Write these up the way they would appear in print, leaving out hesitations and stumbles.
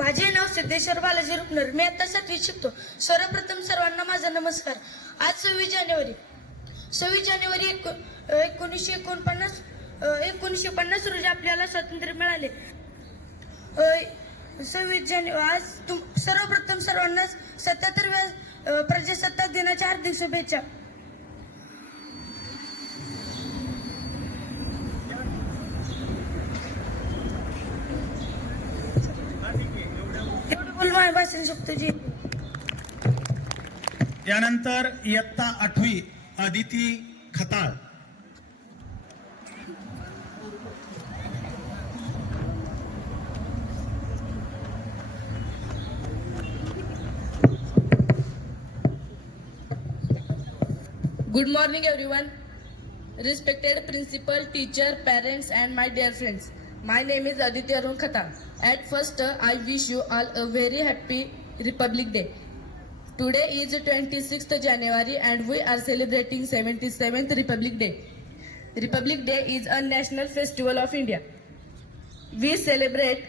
माझे नाव सिद्धेश्वर बालाजी रुपनर. मी आता 7वीत शिकतो. सर्वप्रथम सर्वांना माझा नमस्कार. आज 26 जानेवारी 1949 रोजी आपल्याला स्वातंत्र्य मिळाले. 26 जानेवारी आज सर्वप्रथम सर्वांना 77व्या प्रजासत्ताक दिनाच्या हार्दिक शुभेच्छा. भाषण शकतो जी. यानंतर इयत्ता 8वी Aditi Khatal. Good morning everyone. Respected principal, teacher, parents and my dear friends. My name is Aditi Arun Khatal. At first, I wish you all a very happy Republic Day. Today is 26th January and we are celebrating 77th Republic Day. Republic Day is a national festival of India. We celebrate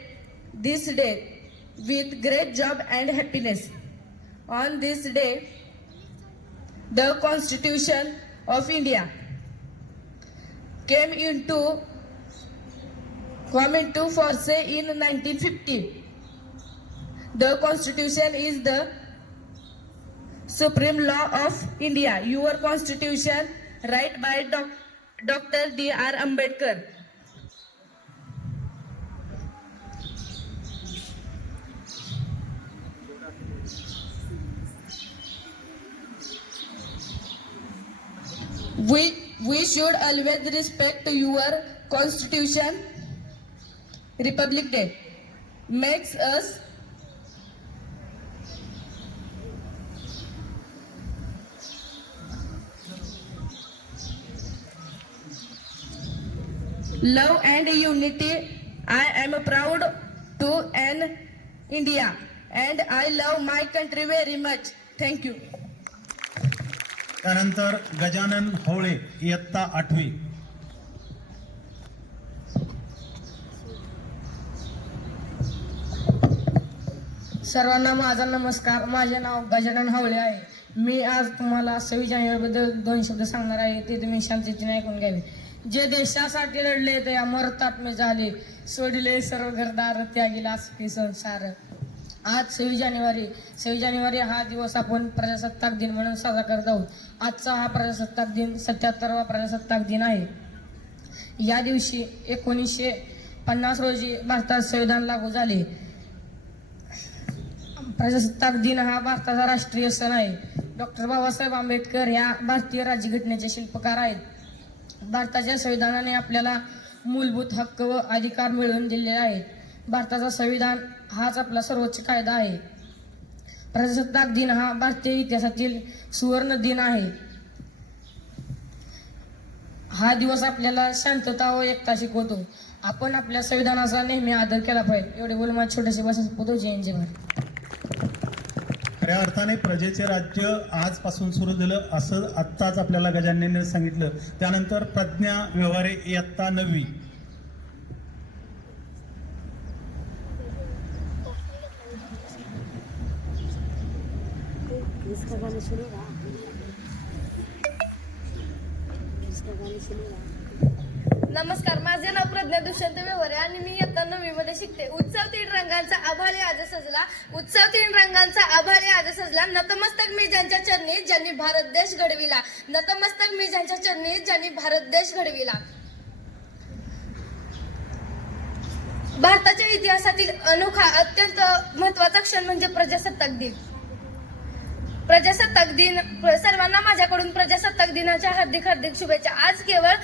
this day with great joy and happiness. On this day, the Constitution of India came into force in 1950. The Constitution is the supreme law of India. Your Constitution, right by Dr. D.R. Ambedkar. We should always respect your Constitution. Republic Day makes us love and unity. I am proud to an India and I love my country very much. Thank you. त्यानंतर गजानन होळे इयत्ता 8वी. सर्वांना माझा नमस्कार. माझे नाव गजानन हावळे आहे. मी आज तुम्हाला 26 जानेवारीबद्दल 2 शब्द सांगणार आहे. ते तुम्ही शांततेने ऐकून घ्यावे. जे देशासाठी लढले ते अमरतात्मे झाले, सोडले सर्व घरदार, त्यागीला सुखी संसार. आज 26 जानेवारी हा दिवस आपण प्रजासत्ताक दिन म्हणून साजरा करत आहोत. आजचा हा प्रजासत्ताक दिन 77वा प्रजासत्ताक दिन आहे. या दिवशी 1950 रोजी भारतात संविधान लागू झाले. प्रजासत्ताक दिन हा भारताचा राष्ट्रीय सण आहे. डॉक्टर बाबासाहेब आंबेडकर ह्या भारतीय राज्यघटनेचे शिल्पकार आहेत. भारताच्या संविधानाने आपल्याला मूलभूत हक्क व अधिकार मिळवून दिलेले आहेत. भारताचा संविधान हाच आपला सर्वोच्च कायदा आहे. प्रजासत्ताक दिन हा भारतीय इतिहासातील सुवर्ण दिन आहे. हा दिवस आपल्याला शांतता व एकता शिकवतो. आपण आपल्या संविधानाचा नेहमी आदर केला पाहिजे. एवढे बोलून माझे छोटेसे भाषण संपवतो. जय हिंद, जय भारत. खऱ्या अर्थाने प्रजेचे राज्य आजपासून सुरू झालं असं आत्ताच आपल्याला गजानने सांगितलं. त्यानंतर प्रज्ञा व्यवहारे इयत्ता 9वी. नमस्कार. माझे नाव प्रज्ञा दुष्यंत व्यवहारे आणि मी इयत्ता 9वी मध्ये शिकते. उत्सव 3 रंगांचा आभाळी आज सजला. उत्सव 3 रंगांचा आभाळी आज सजला. नतमस्तक मी ज्यांच्या चरणी ज्यांनी भारत देश घडविला. नतमस्तक मी ज्यांच्या चरणी ज्यांनी भारत देश घडविला. भारताच्या इतिहासातील अनोखा अत्यंत महत्वाचा क्षण म्हणजे प्रजासत्ताक दिन. प्रजासत्ताक दिन सर्वांना माझ्याकडून प्रजासत्ताक दिनाच्या हार्दिक शुभेच्छा. आज केवळ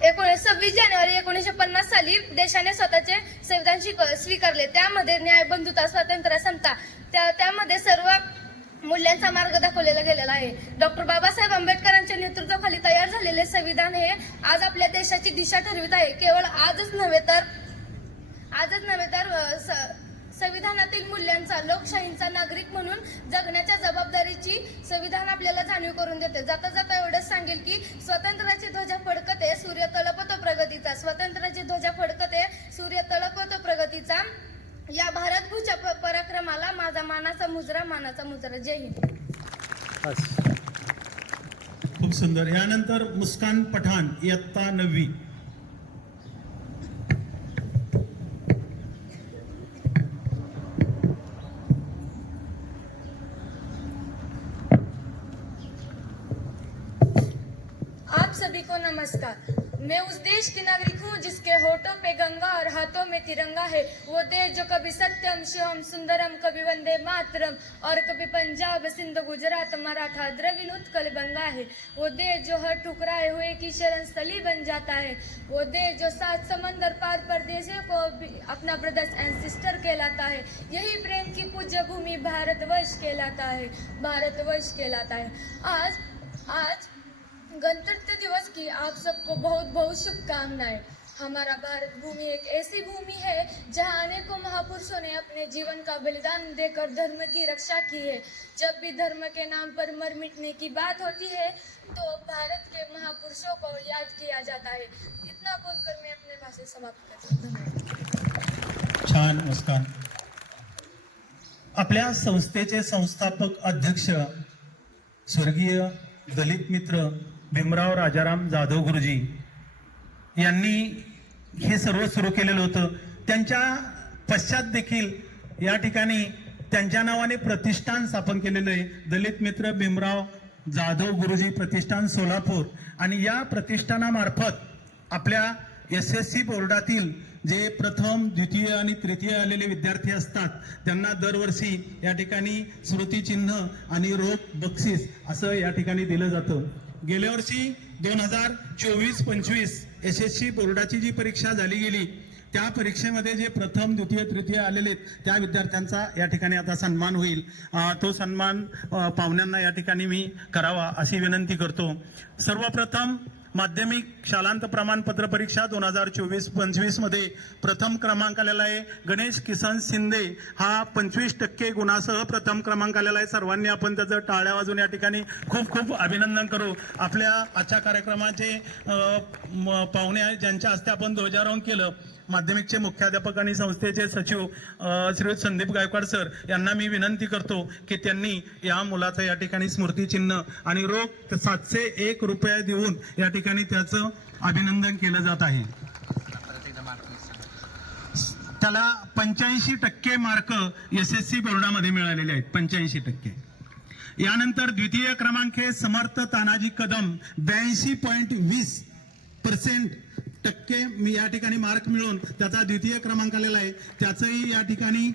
26 जानेवारी 1950 साली देशाने स्वतःचे संविधान स्वीकारले. त्यामध्ये न्याय, बंधुता, स्वातंत्र्य, समता त्यामध्ये सर्व मूल्यांचा मार्ग दाखवलेला गेलेला आहे. डॉक्टर बाबासाहेब आंबेडकरांच्या नेतृत्वाखाली तयार झालेले संविधान हे आज आपल्या देशाची दिशा ठरवित आहे. केवळ आजच नव्हे तर संविधानातील मूल्यांचा, लोकशाहीचा नागरिक म्हणून जगण्याच्या जबाबदारीची संविधान आपल्याला जाणीव करून देते. जाता जाता एवढंच सांगेल की स्वातंत्र्याची ध्वजा फडकते, सूर्य तळपतो प्रगतीचा. स्वातंत्र्याची ध्वजा फडकते, सूर्य तळपतो प्रगतीचा. या भारत मानाचा मुजरा. जय हिंद. खूप सुंदर. यानंतर मुस्कान पठाण इयत्ता 9वी. आप सभी को नमस्कार. मैं उस देश की नागरिक हूँ जिसके होठों पे गंगा और हाथों में तिरंगा है. वो देश जो कभी सत्यम शिवम सुंदरम, कभी वंदे मातरम और कभी पंजाब सिंध गुजरात मराठा द्रविड़ उत्कल गंगा है. वो देश जो हर ठुकराए हुए की शरण स्थली बन जाता है. वो देश जो 7 समंदर पार परदेशियों को भी अपना ब्रदर्स एंड सिस्टर कहलाता है. यही प्रेम की पूज्य भूमि भारतवर्ष कहलाता है. आज गणतंत्र दिवस की आप सबको बहुत बहुत शुभकामनाएं. हमारा भारत भूमि एक ऐसी भूमि है जहां अनेकों महापुरुषों ने अपने जीवन का बलिदान देकर धर्म की रक्षा की है. जब भी धर्म के नाम पर मर मिटने की बात होती है तो भारत के महापुरुषों को याद किया जाता है. इतना बोलकर मैं अपने भाषण समाप्त करती हूं. धन्यवाद. छान मुस्कान. आपल्या संस्थेचे संस्थापक अध्यक्ष स्वर्गीय दलित मित्र भीमराव राजाराम जाधव गुरुजी यांनी हे सर्व सुरू केलेलं होतं. त्यांच्या पश्चात देखील या ठिकाणी त्यांच्या नावाने प्रतिष्ठान स्थापन केलेलं आहे, दलित मित्र भीमराव जाधव गुरुजी प्रतिष्ठान सोलापूर. आणि या प्रतिष्ठानामार्फत आपल्या SSC बोर्डातील जे प्रथम द्वितीय आणि तृतीय आलेले विद्यार्थी असतात त्यांना दरवर्षी या ठिकाणी स्मृतिचिन्ह आणि रोख बक्षीस असं या ठिकाणी दिलं जातं. गेल्या वर्षी 2024-25 SSC बोर्डाची जी परीक्षा झाली गेली त्या परीक्षेमध्ये जे प्रथम द्वितीय तृतीय आलेले त्या विद्यार्थ्यांचा या ठिकाणी आता सन्मान होईल. तो सन्मान पाहुण्यांना या ठिकाणी मी करावा अशी विनंती करतो. सर्वप्रथम माध्यमिक शालांत प्रमाणपत्र परीक्षा 2024-25 मध्ये प्रथम क्रमांक आलेला आहे गणेश किसन शिंदे. हा 25% गुणासह प्रथम क्रमांक आलेला आहे. सर्वांनी आपण त्याचं टाळ्या वाजवून या ठिकाणी खूप खूप अभिनंदन करू. आपल्या आजच्या कार्यक्रमाचे पाहुणे ज्यांच्या हस्ते आपण ध्वजारोहण केलं, माध्यमिकचे मुख्याध्यापक आणि संस्थेचे सचिव श्री संदीप गायकवाड सर यांना मी विनंती करतो की त्यांनी या मुलाचं या ठिकाणी स्मृतिचिन्ह आणि रोख 701 रुपये देऊन या ठिकाणी त्याचं अभिनंदन केलं जात आहे. त्याला 85% मार्क SSC बोर्डामध्ये मिळालेले आहेत, 85%. यानंतर द्वितीय क्रमांक हे समर्थ तानाजी कदम 82.20% मी या ठिकाणी मार्क मिळून त्याचा द्वितीय क्रमांक आलेला आहे. त्याचंही या ठिकाणी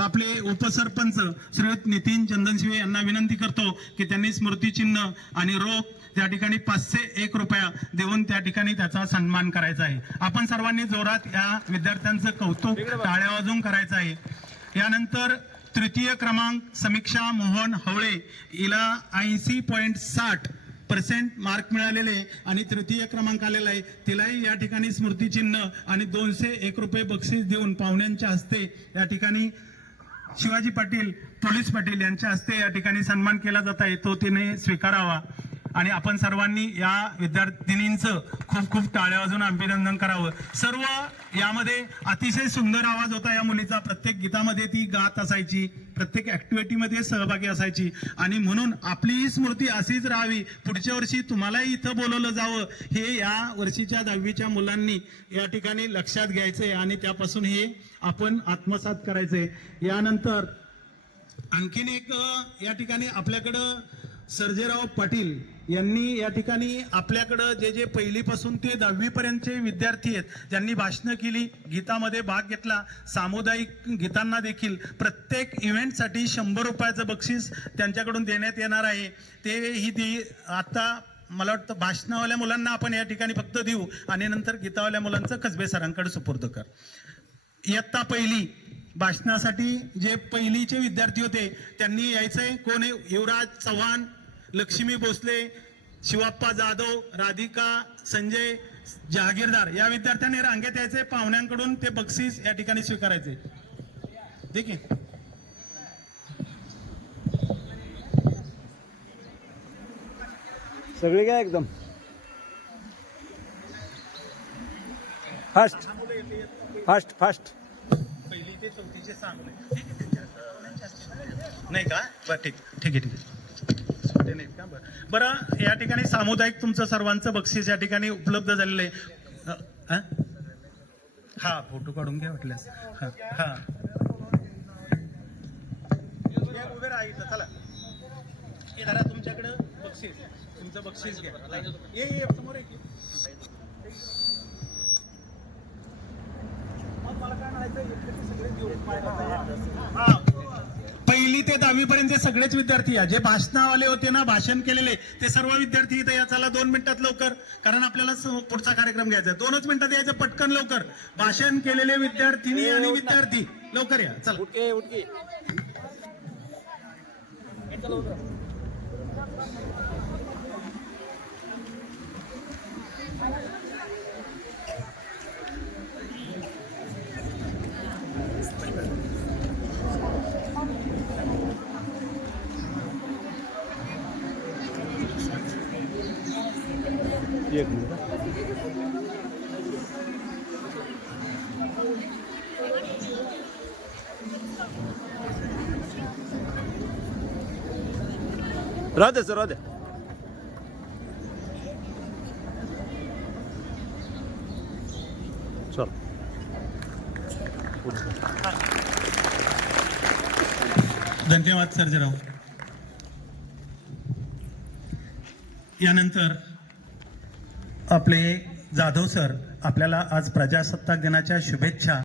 आपले उपसरपंच श्रीयुत नितीन चंदनशिवे यांना विनंती करतो की त्यांनी स्मृतिचिन्ह आणि रोख त्या ठिकाणी 501 रुपया देऊन त्या ठिकाणी त्याचा सन्मान करायचा आहे. आपण सर्वांनी जोरात या विद्यार्थ्यांचं कौतुक टाळ्या वाजवून करायचं आहे. यानंतर तृतीय क्रमांक समीक्षा मोहन हवळे, हिला 80.60% मार्क मिळालेले आणि तृतीय क्रमांक आलेला आहे. तिलाही या ठिकाणी स्मृतिचिन्ह आणि 201 रुपये बक्षीस देऊन पाहुण्यांच्या हस्ते या ठिकाणी शिवाजी पाटील पोलीस पाटील यांच्या हस्ते या ठिकाणी सन्मान केला जात आहे, तो तिने स्वीकारावा. आणि आपण सर्वांनी या विद्यार्थिनींचं खूप खूप टाळ्या वाजवून अभिनंदन करावं. सर्व यामध्ये अतिशय सुंदर आवाज होता या मुलीचा. प्रत्येक गीतामध्ये ती गात असायची, प्रत्येक ऍक्टिव्हिटीमध्ये सहभागी असायची आणि म्हणून आपली ही स्मृती अशीच राहावी. पुढच्या वर्षी तुम्हालाही इथं बोलवलं जावं हे या वर्षीच्या 10वीच्या मुलांनी या ठिकाणी लक्षात घ्यायचंय आणि त्यापासून हे आपण आत्मसात करायचंय. यानंतर आणखीन एक या ठिकाणी आपल्याकडं सर्जेराव पाटील यांनी या ठिकाणी आपल्याकडं जे जे पहिलीपासून ते 10वी पर्यंतचे विद्यार्थी आहेत ज्यांनी भाषणं केली, गीतामध्ये भाग घेतला, सामुदायिक गीतांना देखील प्रत्येक इव्हेंटसाठी 100 रुपयाचं बक्षीस त्यांच्याकडून देण्यात येणार आहे. ते आता मला वाटतं भाषणावाल्या मुलांना आपण या ठिकाणी फक्त देऊ आणि नंतर गीतावाल्या मुलांचं कसबे सरांकडे सुपूर्द कर. इयत्ता पहिली भाषणासाठी जे पहिलीचे विद्यार्थी होते त्यांनी यायचंय. कोण आहे? युवराज चव्हाण, लक्ष्मी भोसले, शिवाप्पा जाधव, राधिका संजय जहागीरदार या विद्यार्थ्यांनी रांगेत यायचे. पाहुण्यांकडून ते बक्षीस या ठिकाणी स्वीकारायचे. ठीक आहे. सगळे काय एकदम फास्ट फास्ट फास्ट पहिली ते चौथीचे सांगले. ठीक आहे. नाही का? बरं ठीक ठीक आहे ठीक आहे. ते नाहीत का? बरं या ठिकाणी सामुदायिक तुमचं सर्वांचं बक्षीस या ठिकाणी उपलब्ध झालेलं आहे. हा फोटो काढून घ्या वाटल्यास. हा हा उभे राहा इथं, चला हे धरा तुमच्याकडं बक्षीस, तुमचं बक्षीस घ्या. ये समोर ये की. पहिली ते 10वी पर्यंत सगळेच विद्यार्थी या जे भाषणावाले होते ना, भाषण केलेले ते सर्व विद्यार्थी इथे या. चला 2 मिनिटात लवकर, कारण आपल्याला पुढचा कार्यक्रम घ्यायचा. 2च मिनिटात यायचं, पटकन लवकर. भाषण केलेले विद्यार्थिनी आणि विद्यार्थी लवकर या. चला राहू दे सर, राहू दे. चल धन्यवाद सर्जेराव. यानंतर आपले जाधव सर आपल्याला आज प्रजासत्ताक दिनाच्या शुभेच्छा